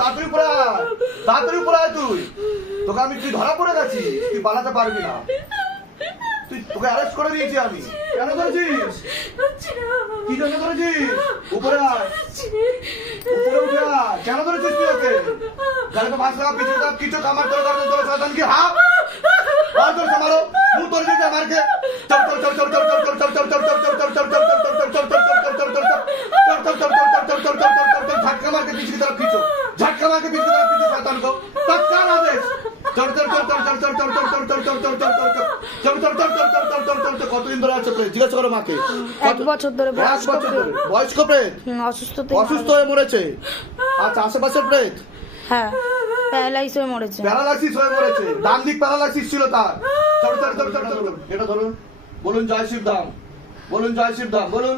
তাড়াতাড়ি উপরে আয় তাড়াতাড়ি উপরে আয় তুই তোকে আমি তুই ধরা পড়ে গেছি তুই পালাতে পারবি না তুই তোকে অ্যারেস্ট করে দিয়েছি আমি কেন করেছিস কি জন্য করেছিস উপরে উপরে উঠে কেন করেছিস তুই ওকে গালে তো ভাস লাগা পিছনে তাপ কিছু কামার করে করে তোর শয়তান কি হা আর তোর মারো মুখ তোর দিতে মারকে চল চল চল চল চল চল চল চল চল চল চল চল চল চল চল চল চল চল চল চল চল চল চল চল চল চল চল চল চল চল চল ঝটকা মারকে পিছনে तरफ खींचो झटका मार के पीछे की तरफ खींचो शैतान को तत्काल आदेश चल चल चल चल चल चल चल चल चल चल चल चल चल चल चल चल चल चल चल चल चल चल কতদিন ধরে আছে প্রেত জিজ্ঞাসা করো মাকে এক বছর ধরে এক বয়স্ক বছর ধরে প্রেত। বয়স্ক প্রেত হুম, অসুস্থ তো অসুস্থ হয়ে মরেছে আচ্ছা আশেপাশের প্রেত হ্যাঁ প্যারালাইজ হয়ে মরেছে প্যারালাইসিস হয়ে মরেছে ডান দিক প্যারালাইসিস ছিল তার চল চল চল চল চল এটা ধরুন বলুন জয় শিবধাম বলুন জয় শিবধাম বলুন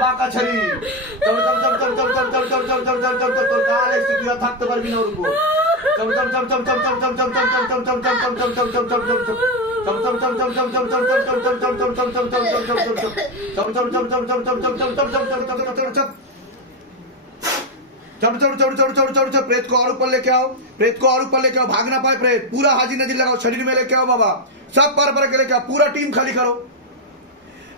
বাবা কাছারি চল চল চল চল চল চল চল চল চল চল চল চল চল তোর কাল এসে তুই আর থাকতে পারবি না ওর উপর চল চল চল চল চল চল চল চল চল চল চল চল চল চল চল চল চল চল চল चलो चलो चलो चलो चलो चलो चलो प्रेत को और ऊपर लेके आओ प्रेत को और ऊपर लेके आओ भाग ना पाए प्रेत पूरा हाजी नदी लगाओ शरीर में लेके आओ बाबा सब पर पर के लेके आओ पूरा टीम खाली करो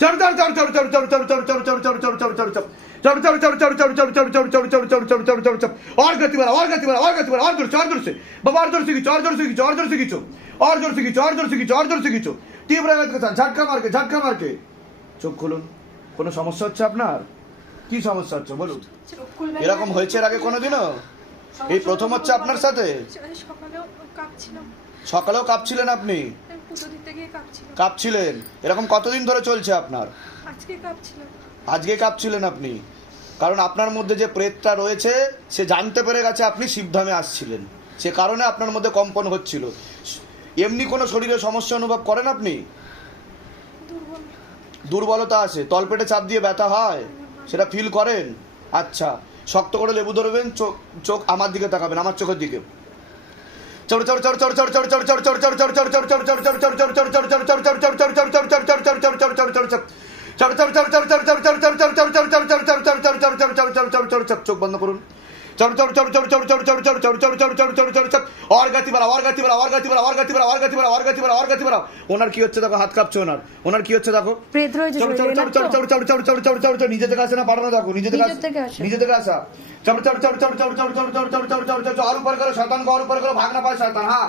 ঝাটকা চোখ খুলুন কোনো সমস্যা হচ্ছে আপনার কি সমস্যা হচ্ছে বলুন এরকম হয়েছে এর আগে কোনোদিনও? এই প্রথম হচ্ছে আপনার সাথে? সকালেও কাঁপছিলেন আপনি? গিয়ে কাঁপছিলেন? এরকম কতদিন ধরে চলছে আপনার? আজকে কাঁপছিলেন আপনি? কারণ আপনার মধ্যে যে প্রেতটা রয়েছে সে জানতে পেরে গেছে আপনি শিবধামে আসছিলেন। সে কারণে আপনার মধ্যে কম্পন হচ্ছিল। এমনি কোনো শরীরে সমস্যা অনুভব করেন আপনি? দুর্বলতা আছে। তলপেটে চাপ দিয়ে ব্যথা হয়? সেটা ফিল করেন? আচ্ছা। শক্ত করে লেবু ধরবেন চোখ চোখ আমার দিকে তাকাবেন আমার চোখের দিকে। Çok bana korun. చడు చడు చడు చడు చడు చడు చడు చడు చడు చడు చడు చడు చడు చడు చడు వారగతి బల వారగతి బల వారగతి బల వారగతి బల వారగతి బల వారగతి బల వారగతి బల ওনার কি হচ্ছে দেখো হাত কাঁপছে ওনার ওনার কি হচ্ছে দেখো চড় চড় চড় চড় চড় চড় চড় চড় চড় চড় চড় নিজে থেকে আসে না পাঠানো দেখো নিজে থেকে আসে নিজে থেকে আসা চড় চড় চড় চড় চড় চড় চড় চড় চড় চড় চড় চড় চড় আর উপর করো শতান গড় উপর করো ভাগ না পায় শতান হ্যাঁ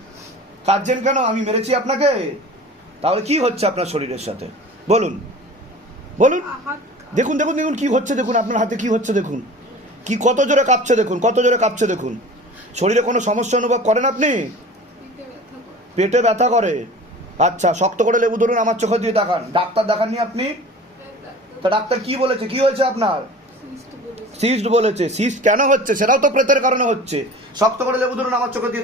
কাঁদছেন কেন? আমি মেরেছি আপনাকে? তাহলে কি হচ্ছে আপনার শরীরের সাথে? বলুন। বলুন। দেখুন দেখুন দেখুন কি হচ্ছে, দেখুন, আপনার হাতে কি হচ্ছে, দেখুন। কি, কত জোরে কাঁপছে, দেখুন, কত জোরে কাঁপছে, দেখুন। শরীরে কোনো সমস্যা অনুভব করেন আপনি? পেটে ব্যথা করে। আচ্ছা শক্ত করে লেবু ধরুন, আমার চোখে দিয়ে দেখান ডাক্তার দেখাননি আপনি? তা ডাক্তার কি বলেছে? কি হয়েছে আপনার? সিস্ট বলেছে। সিস্ট কেন হচ্ছে? সেটাও তো প্রেতের কারণে হচ্ছে। শক্ত করে লেবু ধরুন, আমার চোখে দিয়ে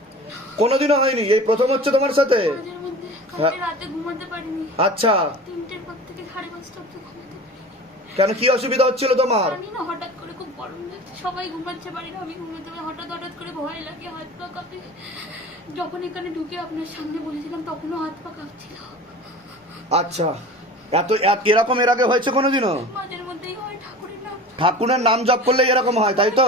কোনদিনও হয়নি এই প্রথম হচ্ছে তোমার সাথে? আচ্ছা। কেন কি অসুবিধা হচ্ছিল তোমার? হাত যখন এখানে ঢুকে আপনার সামনে বলেছিলাম তখনও হাত আচ্ছা এত এরকম কোনোদিনও? ঠাকুরের নাম। জপ করলে এরকম হয় তাই তো?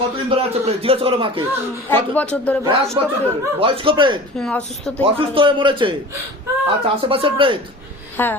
কতদিন ধরে প্রেত মাকে বছর ধরে বছর ধরে বয়স্ক অসুস্থ অসুস্থ হয়ে মরেছে আচ্ছা আশেপাশের প্রেত হ্যাঁ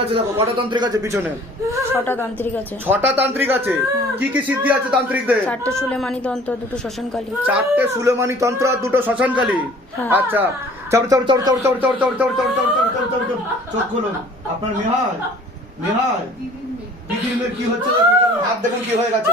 আছে দেখো আছে পিছনে ছটা তান্ত্রিক আছে কি কি সিদ্ধি আছে চারটে সুলেমানি তন্ত্র দুটো শ্মশানকালী চারটে তন্ত্র আর দুটো শ্মশানকালী আচ্ছা চর চর চর চর চর চর চর চর চর চর চর চর চর চোখ খুলুন আপনার নেহার নেহার দিদির মেয়ে কি হচ্ছে হাত দেখুন কি হয়ে গেছে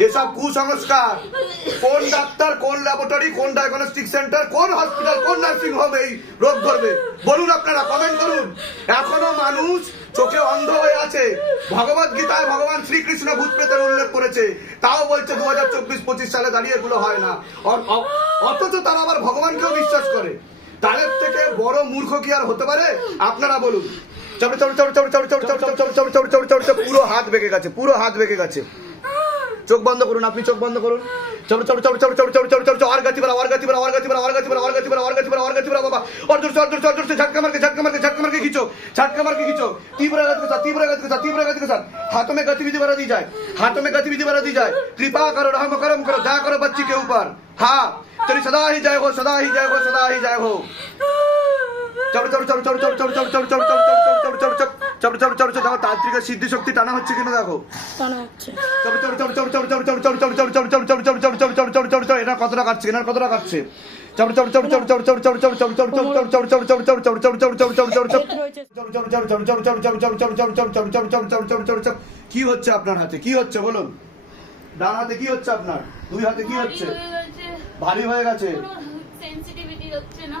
এসব কুসংস্কার কোন ডাক্তার কোন ল্যাবরেটরি কোন ডায়াগনস্টিক সেন্টার কোন হসপিটাল কোন নার্সিং হোম এই রোগ ধরবে বলুন আপনারা কমেন্ট করুন এখনও মানুষ চোখে অন্ধ হয়ে আছে ভগবত গীতায় ভগবান শ্রীকৃষ্ণ ভূত প্রেতের উল্লেখ করেছে তাও বলছে দু হাজার চব্বিশ পঁচিশ সালে দাঁড়িয়ে এগুলো হয় না অথচ তারা আবার ভগবানকেও বিশ্বাস করে তাদের থেকে বড় মূর্খ কি আর হতে পারে আপনারা বলুন পুরো হাত বেঁকে গেছে পুরো হাত বেঁকে গেছে চোখ বন্ধ করুন আপনি, চোখ বন্ধ করুন। চলো চলো চলো চলো চলো চলো চলো চলো, আর গাছি বাড়া আর গাছি বাড়া আর গাছি বাড়া আর গাছি বাড়া আর গাছি বাড়া আর গাছি বাড়া আর গাছি বাড়া বাবা। और ज़ोर से और ज़ोर से और ज़ोर से झटका मार के झटका मार के झटका मार के खींचो झटका मार के खींचो तीव्र गति के साथ तीव्र गति के साथ तीव्र गति के साथ हाथों में गतिविधि बढ़ा दी जाए हाथों में गतिविधि बढ़ा दी जाए कृपा करो रहम करम करो दया करो बच्ची के ऊपर हाँ तेरी सदा ही जय हो सदा ही जय हो सदा ही जय हो তান্ত্রিক সিদ্ধি শক্তি টানা হচ্ছে কিনা দেখো এনার কতটা কাটছে এনার কতটা কাটছে কি হচ্ছে আপনার হাতে কি হচ্ছে বলুন ডান হাতে কি হচ্ছে আপনার দুই হাতে কি হচ্ছে ভারী হয়ে গেছে না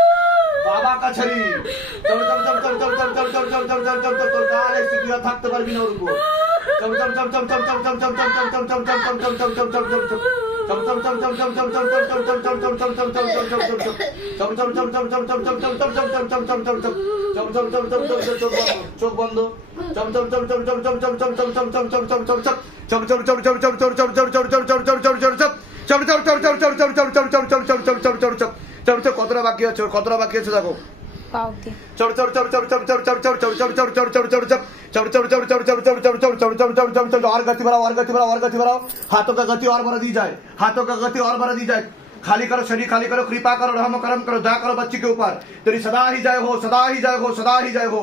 হ্যাঁ। বাবা কাছারি চল চল চল চল চল চল চল চল চল চল চল চল চল তোর কাল এসে তুই আর থাকতে পারবি না ওর উপর চল চল চল চল চল চল চল চল চল চল চল চল চল চল চল চল চল চল চল চোখ বন্ধ কতটা বাকি আছে কতটা বাকি আছে দেখো পাও দিয়ে चढ़ चढ़ चढ़ चढ़ चढ़ चढ़ चढ़ चढ़ चढ़ चढ़ चढ़ चढ़ चढ़ चढ़ चढ़ चढ़ चढ़ चढ़ चढ़ चढ़ चढ़ चढ़ चढ़ चढ़ चढ़ चढ़ चढ़ और गति बढ़ाओ और गति बढ़ाओ और गति बढ़ाओ हाथों का गति और बढ़ा दी जाए हाथों का गति और बढ़ा दी जाए खाली करो शरीर खाली करो कृपा करो रहम करम करो दया करो बच्ची के ऊपर तेरी सदा ही जय हो सदा ही जय हो सदा ही जय हो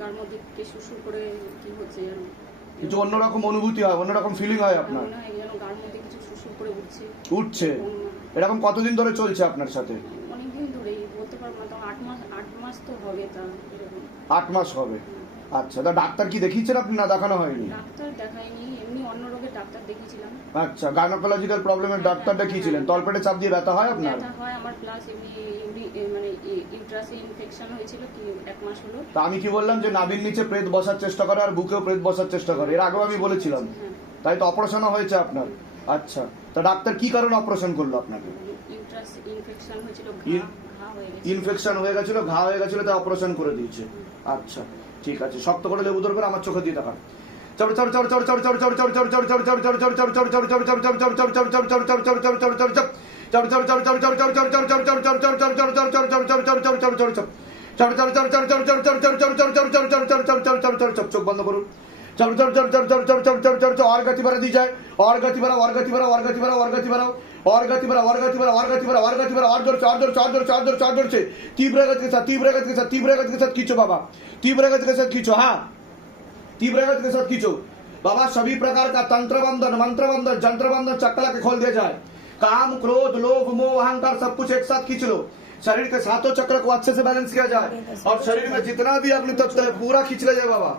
গার মধ্যে কে শুশুর করে কি হচ্ছে যেন? কিছু অন্যরকম অনুভূতি হয় অন্যরকম ফিলিং হয় আপনার? মনে যেন গার মধ্যে কিছু শুশুর করে উঠছে। উঠছে? এরকম কতদিন ধরে চলছে আপনার সাথে? অনেকদিন ধরেই বলতে পারব না তখন আট মাস আট মাস তো হবে তা আট মাস হবে। আচ্ছা তা ডাক্তার কি দেখিয়েছেন আপনি না দেখানো হয়নি? ডাক্তার দেখাইনি এমনি অন্য রোগের ডাক্তার দেখিয়েছিলাম। আচ্ছা গাইনোকোলজিক্যাল প্রবলেমের ডাক্তার দেখিয়েছিলেন তলপেটে চাপ দিয়ে ব্যথা হয় আপনার? ব্যথা হয় আমার প্লাস এমনি মানে ইউট্রাসে ইনফেকশন হয়েছিল কি এক মাস হলো। তা আমি কি বললাম যে নাভির নিচে প্রেত বসার চেষ্টা করে আর বুকেও প্রেত বসার চেষ্টা করে? এর আগেও আমি বলেছিলাম। হ্যাঁ। তাই তো অপারেশনও হয়েছে আপনার। আচ্ছা তা ডাক্তার কি কারণে অপারেশন করল আপনাকে? ইউট্রাস ইনফেকশন হয়েছিল ঘা ঘা হয়ে গেছে ইনফেকশন হয়ে গেছিল ঘা হয়ে গেছিল তাই অপারেশন করে দিয়েছে। আচ্ছা ঠিক আছে শক্ত করে লেবু ধরবেন আমার চোখে দিয়ে দেখান চোখ বন্ধ করুন চল চল চল চল চল চল চল চল চল অর্গাতি বাড়া দিয়ে যায় অর্গাতি বাড়াও অর্গাতি বাড়াও অর্গাতি বাড়াও অর্গাতি বাড়াও और गति बढ़ाओ और गति बढ़ाओ और गति बढ़ाओ और गति बढ़ाओ और ज़ोर और ज़ोर और ज़ोर और ज़ोर और ज़ोर से तीव्र गति के साथ, तीव्र गति के साथ, तीव्र गति के साथ खींचो बाबा। तीव्र गति के साथ खींचो हाँ। तीव्र गति के साथ खींचो। बाबा, सभी प्रकार का तंत्र बंधन, मंत्र बंधन, जंत्र बंधन चक्कला के खोल दिया जाए। काम, क्रोध, लोभ, मोह, अहंकार, सब कुछ एक साथ खींच लो। शरीर के सातों चक्र को अच्छे से बैलेंस किया जाए। और शरीर में जितना भी अग्नि तत्व है, पूरा खींच लिया जाए बाबा।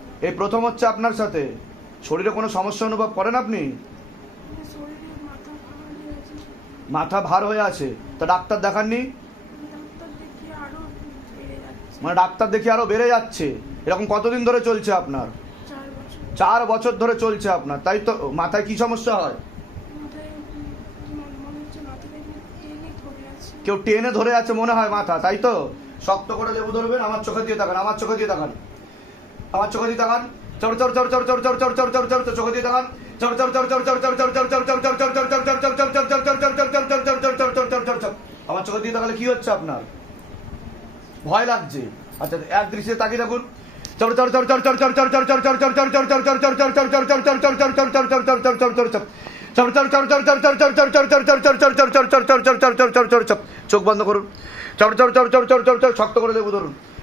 এই প্রথম হচ্ছে আপনার সাথে। শরীরে কোনো সমস্যা অনুভব করেন আপনি? মাথা ভার হয়ে আছে। তা ডাক্তার দেখাননি? মানে ডাক্তার দেখি আরও বেড়ে যাচ্ছে। এরকম কতদিন ধরে চলছে আপনার? চার বছর ধরে চলছে আপনার। তাই তো, মাথায় কি সমস্যা হয়? কেউ টেনে ধরে আছে মনে হয় মাথা, তাই তো? শক্ত করে দেবো ধরবেন, আমার চোখে দিয়ে তাকান, আমার চোখে দিয়ে তাকান। আমার চোখে দিয়ে তাকান চড় চড় চড় চড় চড় চড় চড় চড় চর চড় চোখে দিয়ে তাকান আমার চোখের দিকে তাকালে কি হচ্ছে আপনার ভয় লাগছে আচ্ছা এক দৃশ্যে তাকিয়ে থাকুন চোখ বন্ধ করুন শক্ত করে লেবু ধরুন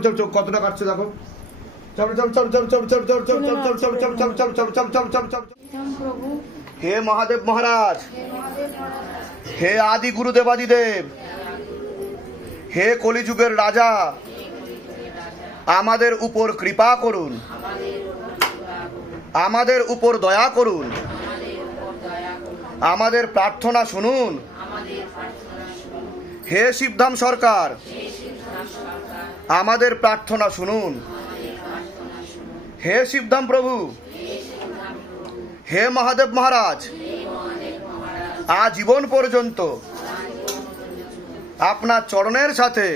হ্যাঁ কতটা কাটছে দেখো হে মহাদেব মহারাজ হে আদি গুরুদেবাদিদেব হে কলিযুগের রাজা আমাদের উপর কৃপা করুন আমাদের উপর দয়া করুন। আমাদের প্রার্থনা শুনুন। হে শিবধাম সরকার, আমাদের প্রার্থনা শুনুন। হে শিবধাম প্রভু, হে মহাদেব মহারাজ, আজীবন পর্যন্ত আপনার চরণের সাথে,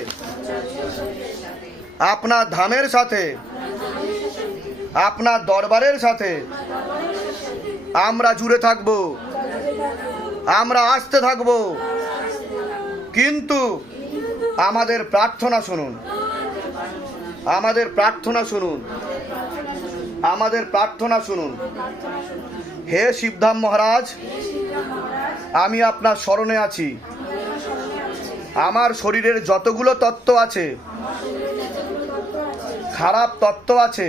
আপনার ধামের সাথে আপনার দরবারের সাথে আমরা জুড়ে থাকব, আমরা আসতে থাকব। কিন্তু আমাদের প্রার্থনা শুনুন, আমাদের প্রার্থনা শুনুন, আমাদের প্রার্থনা শুনুন। হে শিবধাম মহারাজ, আমি আপনার স্মরণে আছি। আমার শরীরের যতগুলো তত্ত্ব আছে, খারাপ তত্ত্ব আছে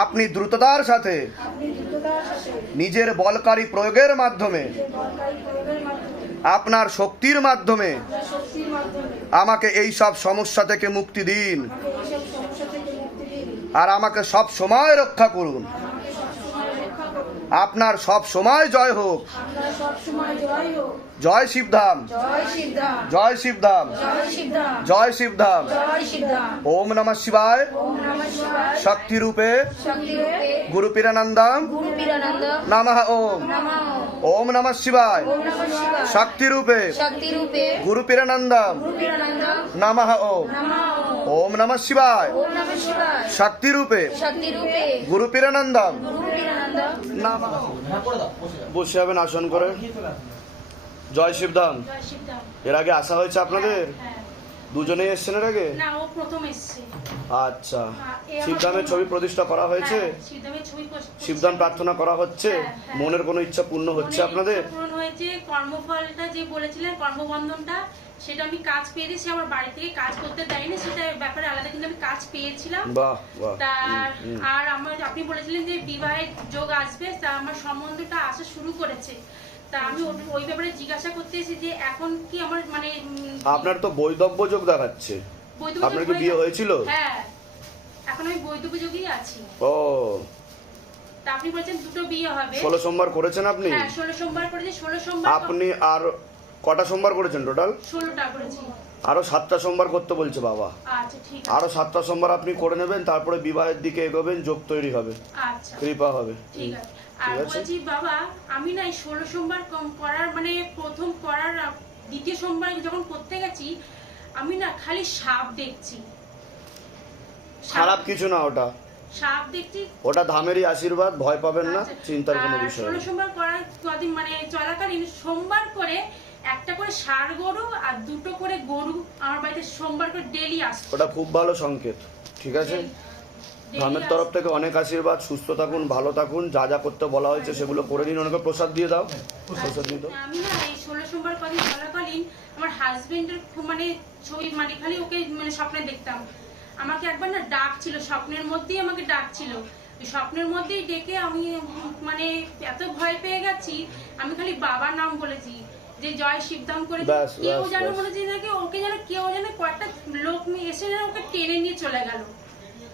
আপনি দ্রুততার সাথে নিজের বলকারী প্রয়োগের মাধ্যমে আপনার শক্তির মাধ্যমে আমাকে এই সব সমস্যা থেকে মুক্তি দিন। আর আমাকে সব সময় রক্ষা করুন। আপনার সব সময় জয় হোক। জয় শিবধাম। জয় শিবধাম। জয় শিবধাম। ওম নমঃ শিবায়। শক্তি রূপে গুরু পীরানন্দম নমঃ ওম। ওম। নমঃ শিবায়। শক্তি রূপে গুরু পীরানন্দম নমঃ ওম। ওম। নমঃ শিবায়। শক্তি রূপে গুরু পীরানন্দম গুরু পীরানন্দ বসে যাবেন আসন করে। জয় শিবধাম এর আগে আসা হয়েছে আপনাদের? হ্যাঁ। দুজনেই এসছেন এর আগে? না ও প্রথম এসছে। আচ্ছা। হ্যাঁ, এ ছবি প্রতিষ্ঠা করা হয়েছে? হ্যাঁ। শিবধাম প্রার্থনা করা হচ্ছে? হ্যাঁ, হ্যাঁ। মনের কোনো ইচ্ছা পূর্ণ হচ্ছে আপনাদের? হয়েছে। কর্মফলটা যে বলেছিলেন কর্মবন্ধনটা সেটা আমি কাজ পেয়েছি। আমার বাড়ি থেকে কাজ করতে দেয়নি সেটা ব্যাপারে আলাদা কিন্তু আমি কাজ পেয়েছিলাম। তার। আর আমার আপনি বলেছিলেন যে বিবাহের যোগ আসবে তা আমার সম্বন্ধটা আসা শুরু করেছে। তা আমি ওই- ওই ব্যাপারে জিজ্ঞাসা করতে এসেছি যে এখন কি আমার মানে আপনার তো বৈদব্য যোগ দেখাচ্ছে। আপনার কি বিয়ে হয়েছিল? হ্যাঁ। এখন আমি বৈধব্য যোগেই আছি। ও। তা আপনি বলেছেন দুটো বিয়ে হবে। ষোলো সোমবার করেছেন আপনি? হ্যাঁ ষোলো সোমবার করেছি ষোলো সোমবার আপনি আর কটা সোমবার করেছেন টোটাল? ষোলোটা করেছি। আরও সাতটা সোমবার করতে বলছে বাবা। আচ্ছা আরও সাতটা সোমবার আপনি করে নেবেন তারপরে বিবাহের দিকে এগোবেন যোগ তৈরি হবে। আচ্ছা। কৃপা হবে। ঠিক আছে। আর বলছি বাবা আমি না এই ষোলো সোমবার কম- করার মানে প্রথম করার দ্বিতীয় সোমবার যখন করতে গেছি আমি না খালি সাপ দেখছি। খারাপ কিছু না ওটা। সাপ দেখছি। ওটা ধামেরই আশীর্বাদ ভয় পাবেন না আচ্ছা, চিন্তার কোনো বিষয় ষোলো সোমবার করার কদিন মানে চলাকালীন সোমবার করে একটা করে ষাঁড় গরু আর দুটো করে গরু আমার বাড়িতে সোমবার করে ডেলি আসতো। ওটা খুব ভালো সংকেত ঠিক আছে? আসতো। তরফ থেকে অনেক আশীর্বাদ সুস্থ থাকুন ভালো থাকুন যা যা করতে বলা হয়েছে সেগুলো করে দিন ওনাকে প্রসাদ দিয়ে দাও। প্রসাদ দিয়ে দাও। আমি না এই ষোলো সোমবার কদিন চলাকালীন আমার হাজবেন্ডের মানে ছবি মানে খালি ওকে মানে স্বপ্নে দেখতাম। আমাকে একবার না ডাক ছিল স্বপ্নের মধ্যেই আমাকে ডাক ছিল স্বপ্নের মধ্যেই ডেকে আমি মানে এত ভয় পেয়ে গেছি আমি খালি বাবার নাম বলেছি যে জয় শিবধাম করে কেউ যেন। বলেছি নাকি ওকে যেন কেউ যেন কয়েকটা লোক নিয়ে এসে যেন ওকে টেনে নিয়ে চলে গেল।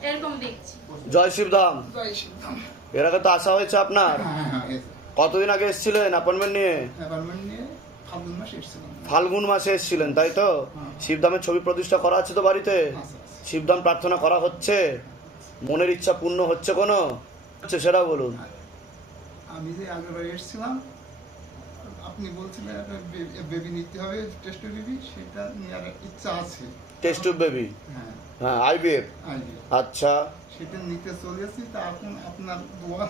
এরকম দেখছি। জয় শিবধাম। জয় শিবধাম। এর আগে তো আসা হয়েছে আপনার? হ্যাঁ হ্যাঁ এসে কতদিন আগে এসেছিলেন অ্যাপয়েন্টমেন্ট নিয়ে? ফাল্গুন মাসে এসেছিলাম। ফাল্গুন মাসে এসেছিলেন তাই তো? হ্যাঁ। শিবধামের ছবি প্রতিষ্ঠা করা আছে তো বাড়িতে। শিবধাম প্রার্থনা করা হচ্ছে? মনের ইচ্ছা পূর্ণ হচ্ছে কোনো? হচ্ছে সেটা বলুন। আমি যে আগেরবার এসেছিলাম আপনি বলছিলেন বেবি নিতে হবে টেস্ট বেবি সেটা নেওয়ার ইচ্ছা আছে। টেস্ট বেবি হ্যাঁ। হ্যাঁ আইবিএফ আচ্ছা। সেটা নিতে চলেছি তা এখন আপনার দোয়া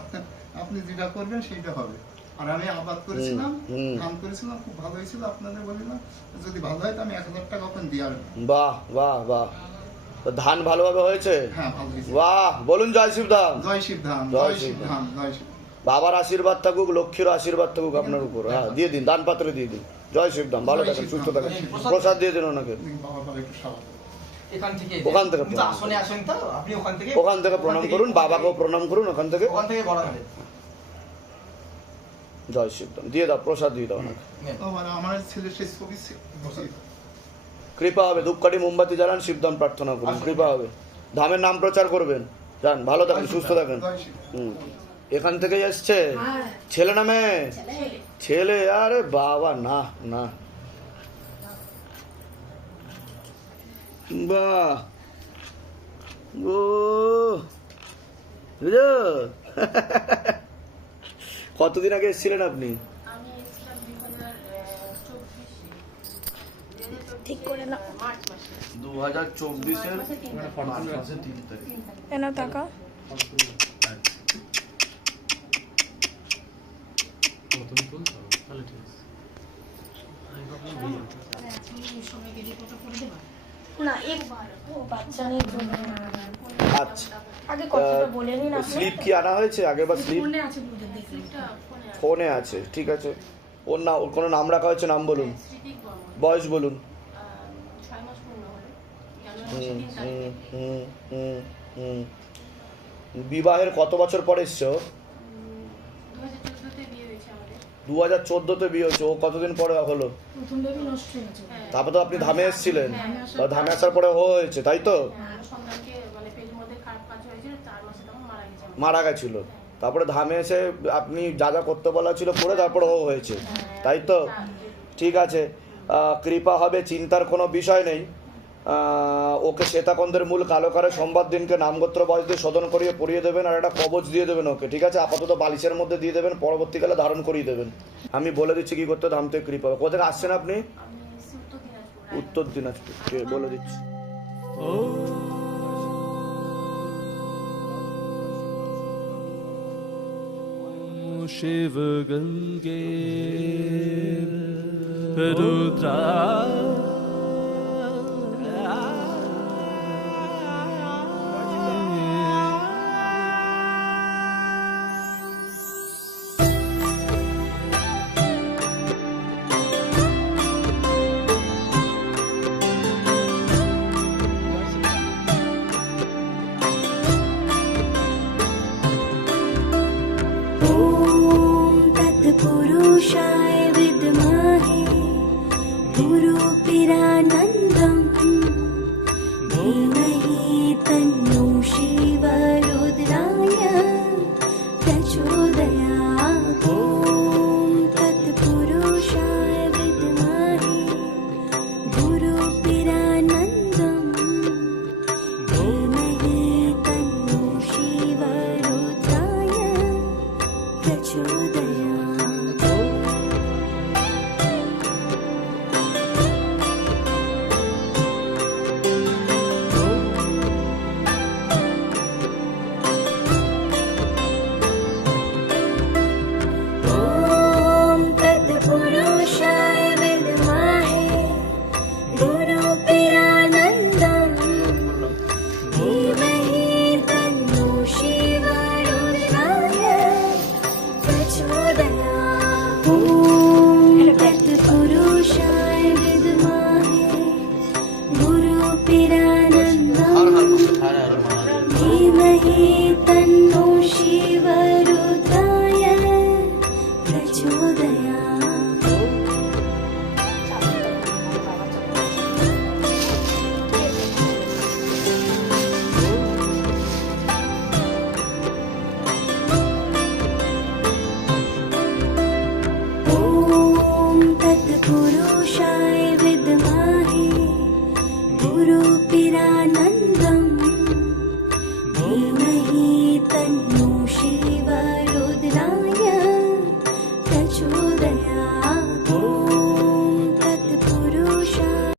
আপনি যেটা করবেন সেটা হবে। আর আমি আবাদ করেছিলাম। ধান করেছিলাম খুব ভালো হয়েছিল আপনাদের বলিলাম যদি ভালো হয় তো আমি এক হাজার টাকা ওখানে দিয়ে বাহ বাহ বাহ। ধান ভালোভাবে হয়েছে? হ্যাঁ বাহ বলুন জয় শিবধাম। জয় শিবধাম জয় জয় শিবধাম। জয় শিবধাম। বাবার আশীর্বাদ থাকুক লক্ষ্মীর আশীর্বাদ থাকুক আপনার উপর। হ্যাঁ। দিয়ে দিন দান পাত্রে দিয়ে দিন। জয় শিবধাম ভালো থাকেন সুস্থ থাকেন। প্রসাদ দিয়ে দিন ওনাকে। এখান থেকে ওখান থেকে আসনে আসেন তো আপনি ওখান থেকে ওখান থেকে প্রণাম করুন বাবাকেও প্রণাম করুন ওখান থেকে। ওখান থেকে গড়াবেন জয় শিবধাম দিয়ে দাও প্রসাদ দিয়ে দাও আমার আমার ছেলে সেই ছবি কৃপা হবে ধূপকাঠি মোমবাতি জ্বালান শিবধাম প্রার্থনা করুন। কৃপা হবে। ধামের নাম প্রচার করবেন। যান ভালো থাকেন সুস্থ থাকেন। হুম। এখান থেকে এসছে ছেলে না মেয়ে ছেলে আরে বাবা না না। বাহ। ও। বুঝলো? কতদিন আগে এসেছিলেন আপনি? ঠিক করে না দু হাজার চব্বিশের এনা টাকা। না একবার। বাচ্চা। নেই আচ্ছা। আগে কথাটা বলে নিন স্লিপ কি আনা হয়েছে? স্লিপ? ফোনে আছে ফোনে আছে। ঠিক আছে। ওর না ওর কোনো নাম রাখা হয়েছে? নাম বলুন। বয়স বলুন। বিবাহের কত বছর পরে এসছো দু হাজার চোদ্দোতে বিয়ে হয়েছে ও কতদিন পরে হলো? প্রথম বেবি নষ্ট হয়ে হ্যাঁ। তারপর তো আপনি ধামে এসেছিলেন। তা ধামে আসার পরে ও হয়েছে তাই তো? হ্যাঁ, মানে মারা গেছে গেছিল। তারপরে ধামে এসে আপনি যা যা করতে বলা ছিল করে তারপরে ও হয়েছে তাই তো? ঠিক আছে। কৃপা হবে চিন্তার কোনো বিষয় নেই। ওকে শ্বেতাকন্দের মূল কালো কারে সোমবার দিনকে নামগোত্র বয়স দিয়ে শোধন করিয়ে পরিয়ে দেবেন আর একটা কবচ দিয়ে দেবেন ওকে, ঠিক আছে? আপাতত বালিশের মধ্যে দিয়ে দেবেন, পরবর্তীকালে ধারণ করিয়ে দেবেন। আমি বলে দিচ্ছি কি করতে দাম থেকে কৃপা কোথায় আসছেন আপনি? উত্তর দিনাজপুর। বলে দিচ্ছি। শিব গঙ্গে রুদ্রা. ಶುಭೋದಯ